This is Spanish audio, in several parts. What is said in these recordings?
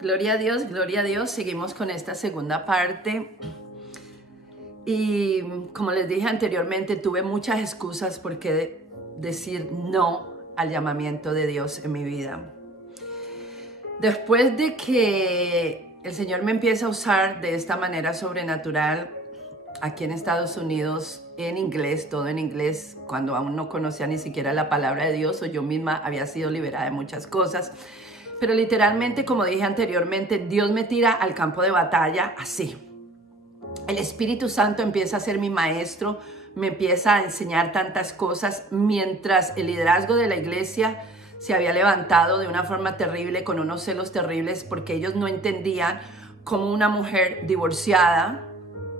gloria a Dios, gloria a Dios. Seguimos con esta segunda parte. Y como les dije anteriormente, tuve muchas excusas por qué decir no al llamamiento de Dios en mi vida. Después de que el Señor me empieza a usar de esta manera sobrenatural aquí en Estados Unidos, en inglés, todo en inglés, cuando aún no conocía ni siquiera la palabra de Dios, o yo misma había sido liberada de muchas cosas. Pero literalmente, como dije anteriormente, Dios me tira al campo de batalla así. El Espíritu Santo empieza a ser mi maestro, me empieza a enseñar tantas cosas, mientras el liderazgo de la iglesia se había levantado de una forma terrible, con unos celos terribles, porque ellos no entendían cómo una mujer divorciada,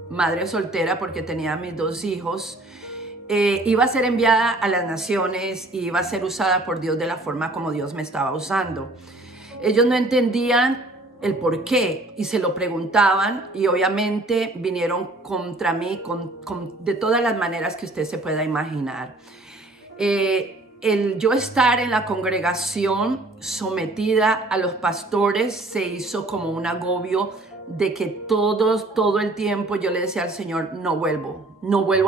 madre soltera, porque tenía mis 2 hijos, iba a ser enviada a las naciones y iba a ser usada por Dios de la forma como Dios me estaba usando. Ellos no entendían el por qué y se lo preguntaban, y obviamente vinieron contra mí de todas las maneras que usted se pueda imaginar. El yo estar en la congregación sometida a los pastores se hizo como un agobio de que todo el tiempo yo le decía al Señor, no vuelvo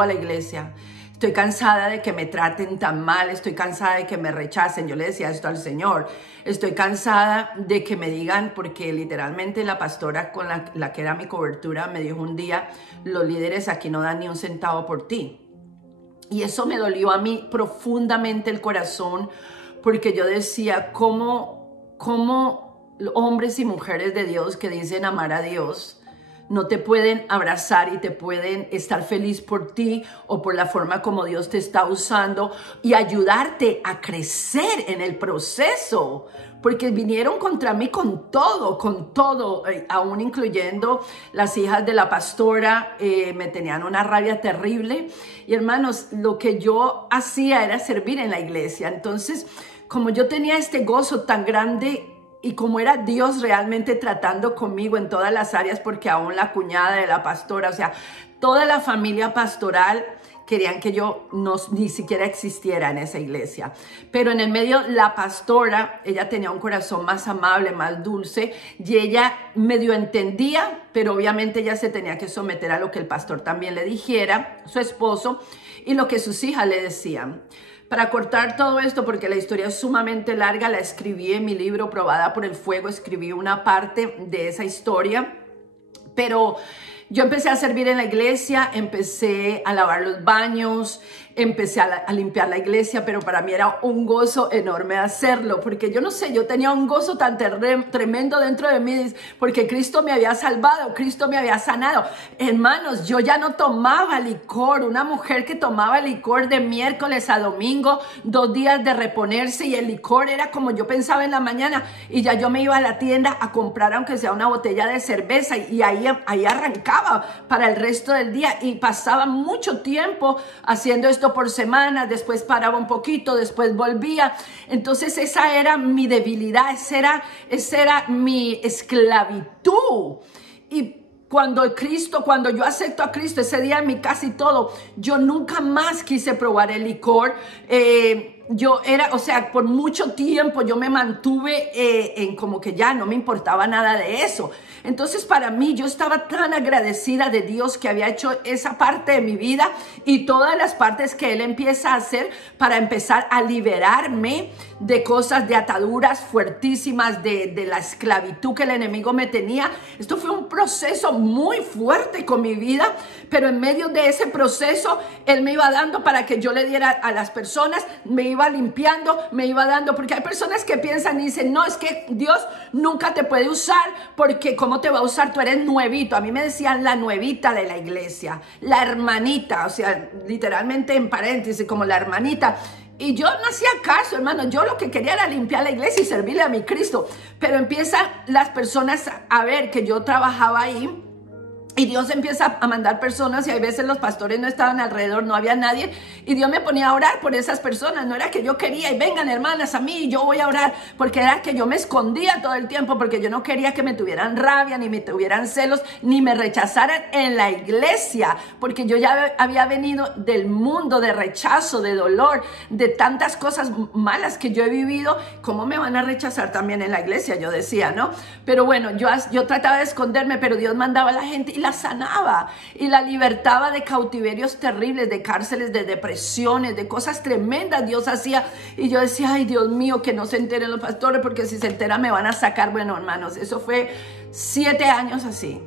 a la iglesia. Estoy cansada de que me traten tan mal, estoy cansada de que me rechacen. Yo le decía esto al Señor. Estoy cansada de que me digan, porque literalmente la pastora con la que era mi cobertura me dijo un día, los líderes aquí no dan ni un centavo por ti. Y eso me dolió a mí profundamente el corazón, porque yo decía, ¿cómo hombres y mujeres de Dios que dicen amar a Dios no te pueden abrazar y te pueden estar feliz por ti o por la forma como Dios te está usando y ayudarte a crecer en el proceso? Porque vinieron contra mí con todo, aún incluyendo las hijas de la pastora, me tenían una rabia terrible. Y hermanos, lo que yo hacía era servir en la iglesia. Entonces, como yo tenía este gozo tan grande, y como era Dios realmente tratando conmigo en todas las áreas, porque aún la cuñada de la pastora, o sea, toda la familia pastoral querían que yo ni siquiera existiera en esa iglesia. Pero en el medio, la pastora, ella tenía un corazón más amable, más dulce, y ella medio entendía, pero obviamente ella se tenía que someter a lo que el pastor también le dijera, su esposo, y lo que sus hijas le decían. Para cortar todo esto, porque la historia es sumamente larga, la escribí en mi libro Probada por el Fuego, escribí una parte de esa historia, pero yo empecé a servir en la iglesia, empecé a lavar los baños, empecé a limpiar la iglesia, pero para mí era un gozo enorme hacerlo, porque yo no sé, yo tenía un gozo tan tremendo dentro de mí, porque Cristo me había salvado, Cristo me había sanado. Hermanos, yo ya no tomaba licor, una mujer que tomaba licor de miércoles a domingo, 2 días de reponerse, y el licor era como yo pensaba en la mañana, y ya yo me iba a la tienda a comprar aunque sea una botella de cerveza, y ahí arrancaba para el resto del día, y pasaba mucho tiempo haciendo esto por semanas, después paraba un poquito, después volvía. Entonces esa era mi debilidad, esa era mi esclavitud. Y cuando yo acepto a Cristo, ese día en mi casa y todo, yo nunca más quise probar el licor. Por mucho tiempo yo me mantuve en como que ya no me importaba nada de eso. Entonces para mí, yo estaba tan agradecida de Dios que había hecho esa parte de mi vida y todas las partes que Él empieza a hacer para empezar a liberarme de cosas, de ataduras fuertísimas, de la esclavitud que el enemigo me tenía. Esto fue un proceso muy fuerte con mi vida, pero en medio de ese proceso Él me iba dando para que yo le diera a las personas, me iba limpiando, me iba dando, porque hay personas que piensan y dicen, no, es que Dios nunca te puede usar, porque ¿cómo te va a usar? Tú eres nuevito. A mí me decían la nuevita de la iglesia, la hermanita, o sea, literalmente en paréntesis, como la hermanita. Y yo no hacía caso, hermano. Yo lo que quería era limpiar la iglesia y servirle a mi Cristo. Pero empiezan las personas a ver que yo trabajaba ahí Y Dios empieza a mandar personas y hay veces los pastores no estaban alrededor, no había nadie. Y Dios me ponía a orar por esas personas. No era que yo quería y vengan hermanas a mí y yo voy a orar. Porque era que yo me escondía todo el tiempo porque yo no quería que me tuvieran rabia, ni me tuvieran celos, ni me rechazaran en la iglesia. Porque yo ya había venido del mundo de rechazo, de dolor, de tantas cosas malas que yo he vivido. ¿Cómo me van a rechazar también en la iglesia? Yo decía, ¿no? Pero bueno, yo trataba de esconderme, pero Dios mandaba a la gente y la sanaba y la libertaba de cautiverios terribles, de cárceles, de depresiones, de cosas tremendas Dios hacía. Y yo decía, ay Dios mío, que no se enteren los pastores porque si se enteran me van a sacar. Bueno, hermanos, eso fue 7 años así.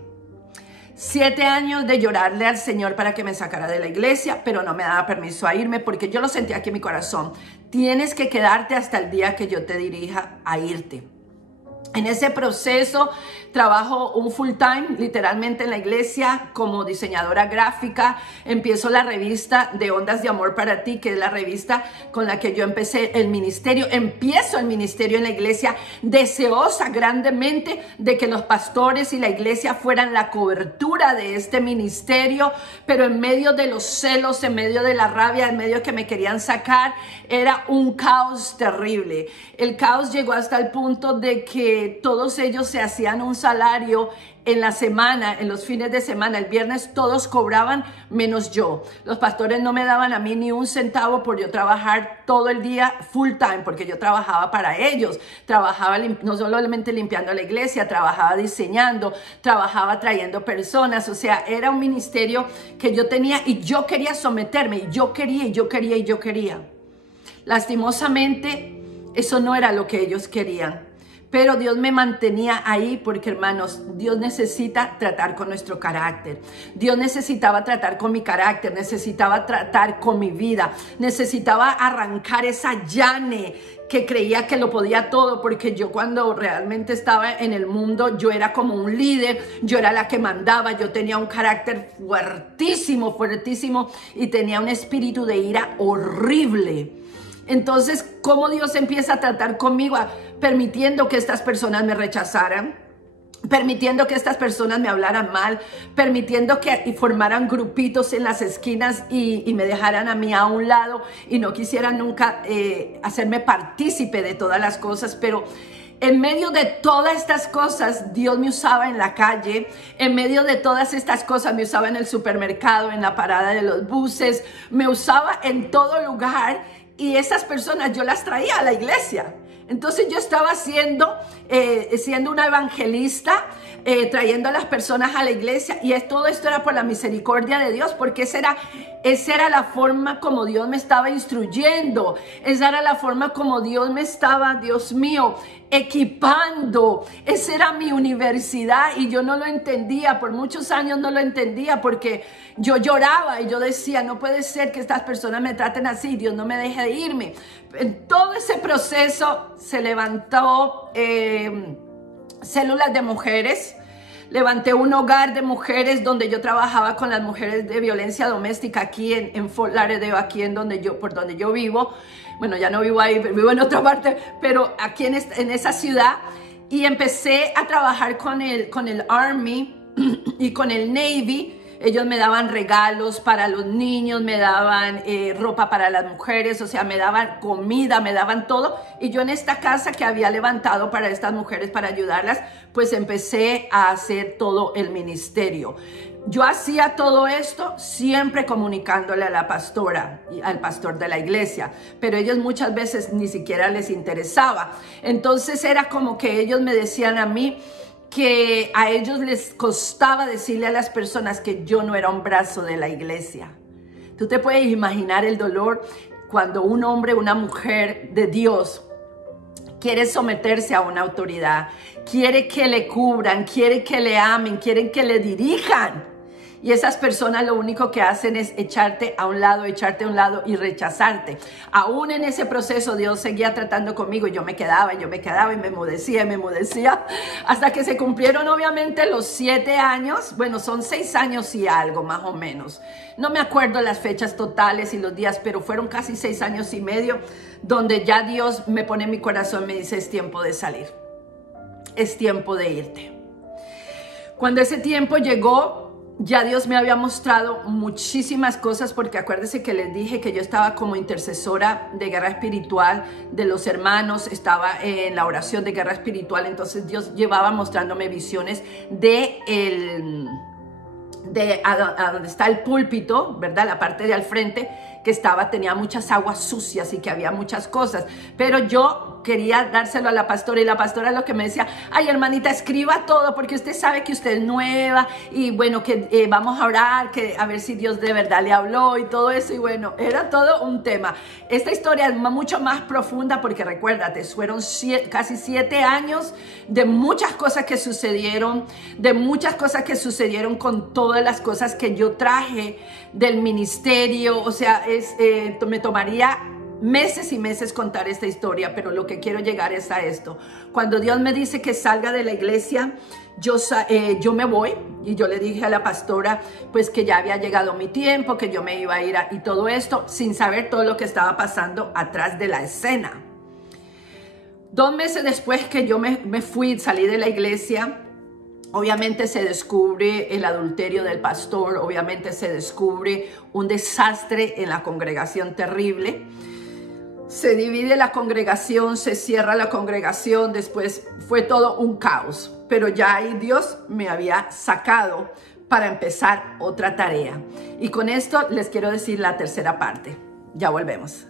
7 años de llorarle al Señor para que me sacara de la iglesia, pero no me daba permiso a irme porque yo lo sentía aquí en mi corazón. Tienes que quedarte hasta el día que yo te dirija a irte. En ese proceso trabajo un full time, literalmente en la iglesia, como diseñadora gráfica. Empiezo la revista de Ondas de Amor para Ti, que es la revista con la que yo empecé el ministerio. Empiezo el ministerio en la iglesia, deseosa grandemente de que los pastores y la iglesia fueran la cobertura de este ministerio, pero en medio de los celos, en medio de la rabia, en medio de que me querían sacar, era un caos terrible. El caos llegó hasta el punto de que todos ellos se hacían un salario en la semana, en los fines de semana. El viernes todos cobraban menos yo. Los pastores no me daban a mí ni un centavo por yo trabajar todo el día full time, porque yo trabajaba para ellos. Trabajaba no solamente limpiando la iglesia, trabajaba diseñando, trabajaba trayendo personas. O sea, era un ministerio que yo tenía y yo quería someterme. Y yo quería. Lastimosamente, eso no era lo que ellos querían. Pero Dios me mantenía ahí porque, hermanos, Dios necesita tratar con nuestro carácter. Dios necesitaba tratar con mi carácter, necesitaba tratar con mi vida, necesitaba arrancar esa llane que creía que lo podía todo, porque yo cuando realmente estaba en el mundo, yo era como un líder, yo era la que mandaba, yo tenía un carácter fuertísimo y tenía un espíritu de ira horrible. Entonces, ¿cómo Dios empieza a tratar conmigo? Permitiendo que estas personas me rechazaran, permitiendo que estas personas me hablaran mal, permitiendo que formaran grupitos en las esquinas y me dejaran a mí a un lado y no quisieran nunca hacerme partícipe de todas las cosas. Pero en medio de todas estas cosas, Dios me usaba en la calle. En medio de todas estas cosas, me usaba en el supermercado, en la parada de los buses, me usaba en todo lugar. Y esas personas yo las traía a la iglesia. Entonces yo estaba siendo una evangelista, trayendo a las personas a la iglesia. Y todo esto era por la misericordia de Dios, porque esa era la forma como Dios me estaba instruyendo. Esa era la forma como Dios me estaba, Dios mío, equipando. Esa era mi universidad y yo no lo entendía. Por muchos años no lo entendía porque yo lloraba y yo decía, no puede ser que estas personas me traten así, Dios no me deje de irme. En todo ese proceso se levantó células de mujeres. Levanté un hogar de mujeres donde yo trabajaba con las mujeres de violencia doméstica aquí en Fort Lauderdale, aquí por donde yo vivo. Bueno, ya no vivo ahí, vivo en otra parte, pero aquí en esa ciudad. Y empecé a trabajar con el Army y con el Navy. Ellos me daban regalos para los niños, me daban ropa para las mujeres, o sea, me daban comida, me daban todo. Y yo en esta casa que había levantado para estas mujeres, para ayudarlas, pues empecé a hacer todo el ministerio. Yo hacía todo esto siempre comunicándole a la pastora y al pastor de la iglesia, pero ellos muchas veces ni siquiera les interesaba. Entonces era como que ellos me decían a mí que a ellos les costaba decirle a las personas que yo no era un brazo de la iglesia. Tú te puedes imaginar el dolor cuando un hombre, una mujer de Dios quiere someterse a una autoridad, quiere que le cubran, quiere que le amen, quieren que le dirijan. Y esas personas lo único que hacen es echarte a un lado y rechazarte. Aún en ese proceso Dios seguía tratando conmigo y yo me quedaba y me mudecía. Hasta que se cumplieron obviamente los 7 años. Bueno, son 6 años y algo más o menos. No me acuerdo las fechas totales y los días, pero fueron casi 6 años y medio donde ya Dios me pone en mi corazón y me dice, es tiempo de salir. Es tiempo de irte. Cuando ese tiempo llegó, ya Dios me había mostrado muchísimas cosas, porque acuérdense que les dije que yo estaba como intercesora de guerra espiritual de los hermanos, estaba en la oración de guerra espiritual. Entonces Dios llevaba mostrándome visiones a donde está el púlpito, ¿verdad? La parte de al frente que tenía muchas aguas sucias y que había muchas cosas, pero yo quería dárselo a la pastora, y la pastora lo que me decía: ay, hermanita, escriba todo, porque usted sabe que usted es nueva, y bueno, que vamos a orar, que a ver si Dios de verdad le habló y todo eso. Y bueno, era todo un tema. Esta historia es mucho más profunda, porque recuérdate, fueron casi 7 años de muchas cosas que sucedieron, con todas las cosas que yo traje del ministerio. O sea, me tomaría meses y meses contar esta historia, pero lo que quiero llegar es a esto. Cuando Dios me dice que salga de la iglesia, yo me voy, y yo le dije a la pastora pues que ya había llegado mi tiempo, que yo me iba a ir y todo esto, sin saber todo lo que estaba pasando atrás de la escena. 2 meses después que yo me salí de la iglesia, obviamente se descubre el adulterio del pastor, obviamente se descubre un desastre en la congregación terrible. Se divide la congregación, se cierra la congregación, después fue todo un caos. Pero ya ahí Dios me había sacado para empezar otra tarea. Y con esto les quiero decir la tercera parte. Ya volvemos.